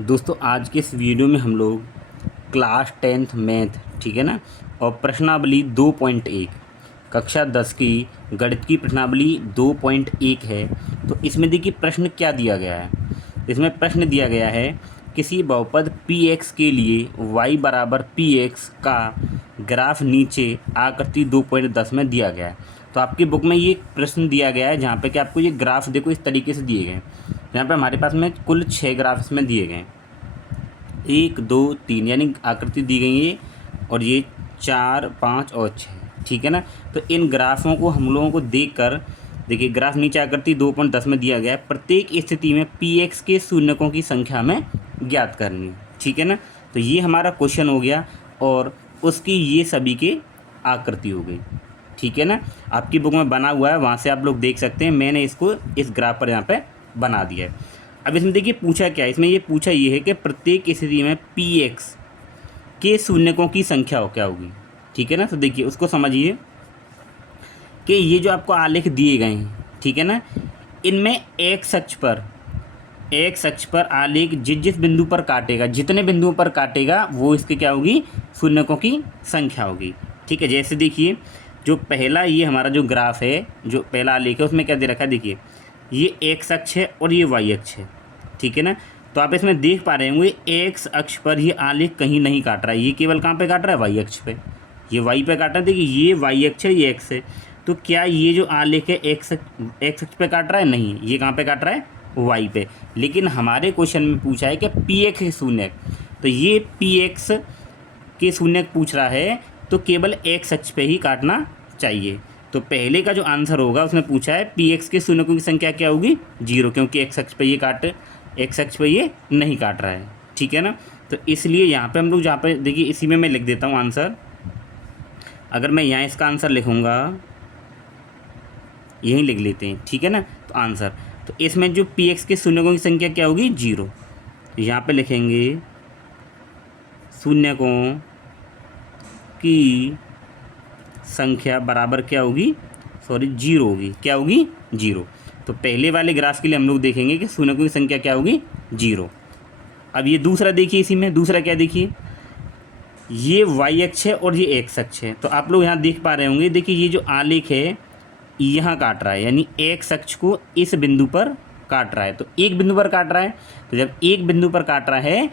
दोस्तों आज के इस वीडियो में हम लोग क्लास 10th मैथ ठीक है ना और प्रश्नावली 2.1 कक्षा 10 की गणित की प्रश्नावली 2.1 है। तो इसमें देखिए प्रश्न क्या दिया गया है। इसमें प्रश्न दिया गया है किसी बहुपद px के लिए y बराबर px का ग्राफ नीचे आकृति 2.10 में दिया गया है। तो आपकी बुक में ये प्रश्न दिया गया है जहाँ पे कि आपको ये ग्राफ देखो इस तरीके से दिए गए हैं। यहाँ पे हमारे पास में कुल 6 ग्राफ इसमें दिए गए हैं, 1 2 3 यानी आकृति दी गई है और ये 4 5 और 6 ठीक है ना। तो इन ग्राफों को हम लोगों को देखकर देखिए ग्राफ नीचे आकृति 2.10 में दिया गया है। प्रत्येक स्थिति में px के शून्यकों की संख्या हमें ज्ञात करनी है ठीक है ना। तो ये हमारा क्वेश्चन हो गया और उसकी ये सभी के आकृति हो गई ठीक है ना। आपकी बुक में बना हुआ है, वहाँ से आप लोग देख सकते हैं। मैंने इसको इस ग्राफ पर यहाँ पे बना दिया है। अब इसमें देखिए पूछा क्या है, इसमें ये पूछा ये है कि प्रत्येक स्थिति में px के शून्यकों की संख्या हो क्या होगी ठीक है ना। तो देखिए उसको समझिए कि ये जो आपको आलेख दिए गए हैं ठीक है ना, इनमें एक्स अक्ष पर आलेख जिस जिस बिंदु पर काटेगा, जितने बिंदुओं पर काटेगा वो इसके क्या होगी, शून्यकों की संख्या होगी ठीक है। जैसे देखिए जो पहला ये हमारा जो ग्राफ है, जो पहला आलेख है उसमें क्या दे रखा है, देखिए ये एक्स अक्ष है और ये वाई अक्ष है ठीक है ना। तो आप इसमें देख पा रहे होंगे एक्स अक्ष पर ये आलेख कहीं नहीं काट रहा है, ये केवल कहाँ पे काट रहा है, वाई अक्ष पे। ये वाई पे काट रहा है, देखिए ये वाई अक्ष है, ये एक्स है। तो क्या ये जो आलेख है एक्स अक्ष पे काट रहा है, नहीं, ये कहाँ पे काट रहा है, वाई पे। लेकिन हमारे क्वेश्चन में पूछा है कि पी एक्स के शून्यक, तो ये पी एक्स के शून्यक पूछ रहा है तो केवल एक्स अक्ष पे ही काटना चाहिए। तो पहले का जो आंसर होगा उसमें पूछा है पी एक्स के शून्यकों की संख्या क्या होगी, 0, क्योंकि एक्स अक्ष पे ये एक्स अक्ष पे ये नहीं काट रहा है ठीक है ना। तो इसलिए यहाँ पे हम लोग जहाँ पे देखिए इसी में मैं लिख देता हूँ आंसर। अगर मैं यहाँ इसका आंसर लिखूँगा, यहीं लिख लेते हैं ठीक है ना। तो आंसर, तो इसमें जो पी एक्स के शून्यकों की संख्या क्या होगी, 0। तो यहाँ पे लिखेंगे शून्यकों की संख्या बराबर क्या होगी, 0 होगी, क्या होगी, 0। तो पहले वाले ग्राफ के लिए हम लोग देखेंगे कि शून्यकों की संख्या क्या होगी, 0। अब ये दूसरा देखिए, इसी में दूसरा क्या देखिए, ये वाई अक्ष है और ये एक्स अक्ष है। तो आप लोग यहाँ देख पा रहे होंगे, देखिए ये जो आलेख है यहाँ काट रहा है, यानी एक्स अक्ष को इस बिंदु पर काट रहा है। तो एक बिंदु पर काट रहा है, तो जब एक बिंदु पर काट रहा है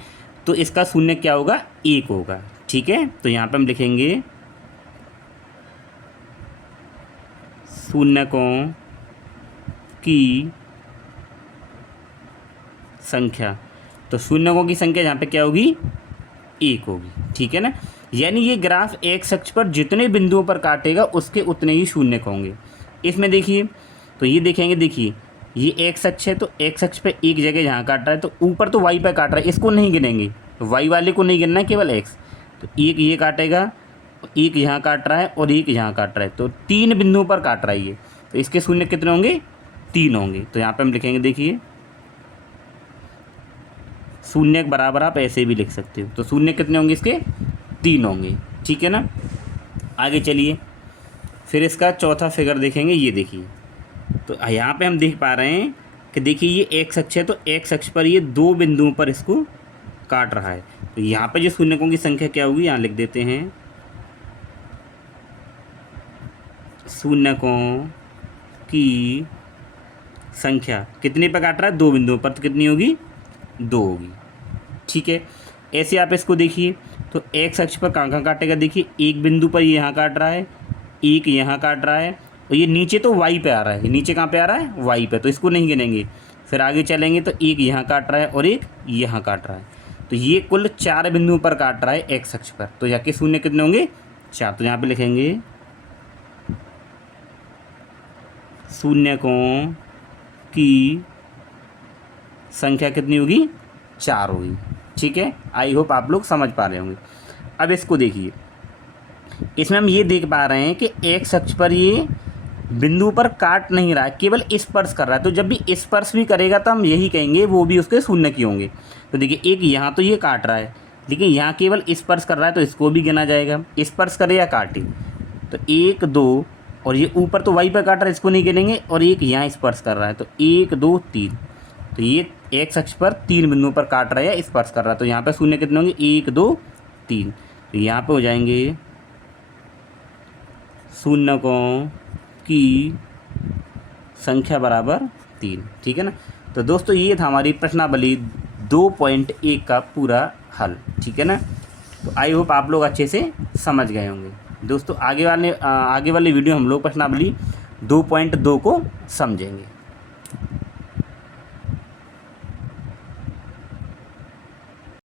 तो इसका शून्य क्या होगा, 1 होगा ठीक है। तो यहाँ पे हम लिखेंगे शून्यकों की संख्या। तो शून्यकों की संख्या यहाँ पे क्या होगी, 1 होगी ठीक है ना। यानी ये ग्राफ एक्स अक्ष पर जितने बिंदुओं पर काटेगा उसके उतने ही शून्यक होंगे। इसमें देखिए, तो ये देखेंगे, देखिए ये एक्स अक्ष है, तो एक्स अक्ष पे एक जगह जहाँ काट रहा है, तो ऊपर तो वाई पे काट रहा है, इसको नहीं गिनेंगे, वाई वाले को नहीं गिनना है, केवल एक्स। तो एक ये काटेगा, एक यहाँ काट रहा है और एक यहाँ काट रहा है, तो 3 बिंदुओं पर काट रहा है ये। तो इसके शून्य कितने होंगे, 3 होंगे। तो यहाँ पे हम लिखेंगे, देखिए शून्य बराबर आप ऐसे भी लिख सकते हो। तो शून्य कितने होंगे, इसके 3 होंगे ठीक है ना। आगे चलिए फिर इसका चौथा फिगर देखेंगे। ये देखिए, तो यहाँ पे हम देख पा रहे हैं कि देखिए ये एक्स अक्ष है, तो एक्स अक्ष पर ये 2 बिंदुओं पर इसको काट रहा है। तो यहाँ पे जो शून्यकों की संख्या क्या होगी, यहाँ लिख देते हैं शून्यकों की संख्या कितने पर काट रहा है, 2 बिंदुओं पर, तो कितनी होगी, 2 होगी ठीक है। ऐसे आप इसको देखिए, तो एक्स अक्ष पर कहाँ कहाँ काटेगा, देखिए एक बिंदु पर ये यहाँ काट रहा है, एक यहाँ काट रहा है, और ये नीचे तो वाई पे आ रहा है, ये नीचे कहाँ पे आ रहा है, वाई पे, तो इसको नहीं गिनेंगे। फिर आगे चलेंगे तो एक यहाँ काट रहा है और एक यहाँ काट रहा है, तो ये कुल 4 बिंदुओं पर काट रहा है एक्स अक्ष पर। तो यहाँ के शून्य कितने होंगे, 4। तो यहाँ पे लिखेंगे शून्यकों की संख्या कितनी होगी, 4 होगी ठीक है। आई होप आप लोग समझ पा रहे होंगे। अब इसको देखिए, इसमें हम ये देख पा रहे हैं कि एक्स अक्ष पर ये बिंदु पर काट नहीं रहा है, केवल स्पर्श कर रहा है। तो जब भी स्पर्श भी करेगा तो हम यही कहेंगे वो भी उसके शून्य की होंगे। तो देखिए एक यहाँ तो ये काट रहा है, लेकिन यहाँ केवल स्पर्श कर रहा है, तो इसको भी गिना जाएगा, स्पर्श करे या काटे। तो 1 2, और ये ऊपर तो वाई पर काट रहा है, इसको नहीं गिनेंगे, और एक यहाँ स्पर्श कर रहा है, तो 1 2 3। तो ये एक्स अक्ष पर 3 बिंदुओं पर काट रहा है या स्पर्श कर रहा है। तो यहाँ पे शून्य कितने होंगे, 1 2 3। तो यहाँ पे हो जाएंगे शून्यकों की संख्या बराबर 3। ठीक है ना। तो दोस्तों ये था हमारी प्रश्नावली 2.1 का पूरा हल। ठीक है ना। तो आई होप आप लोग अच्छे से समझ गए होंगे। दोस्तों आगे वाले वीडियो हम लोग प्रश्नावली 2.2 को समझेंगे।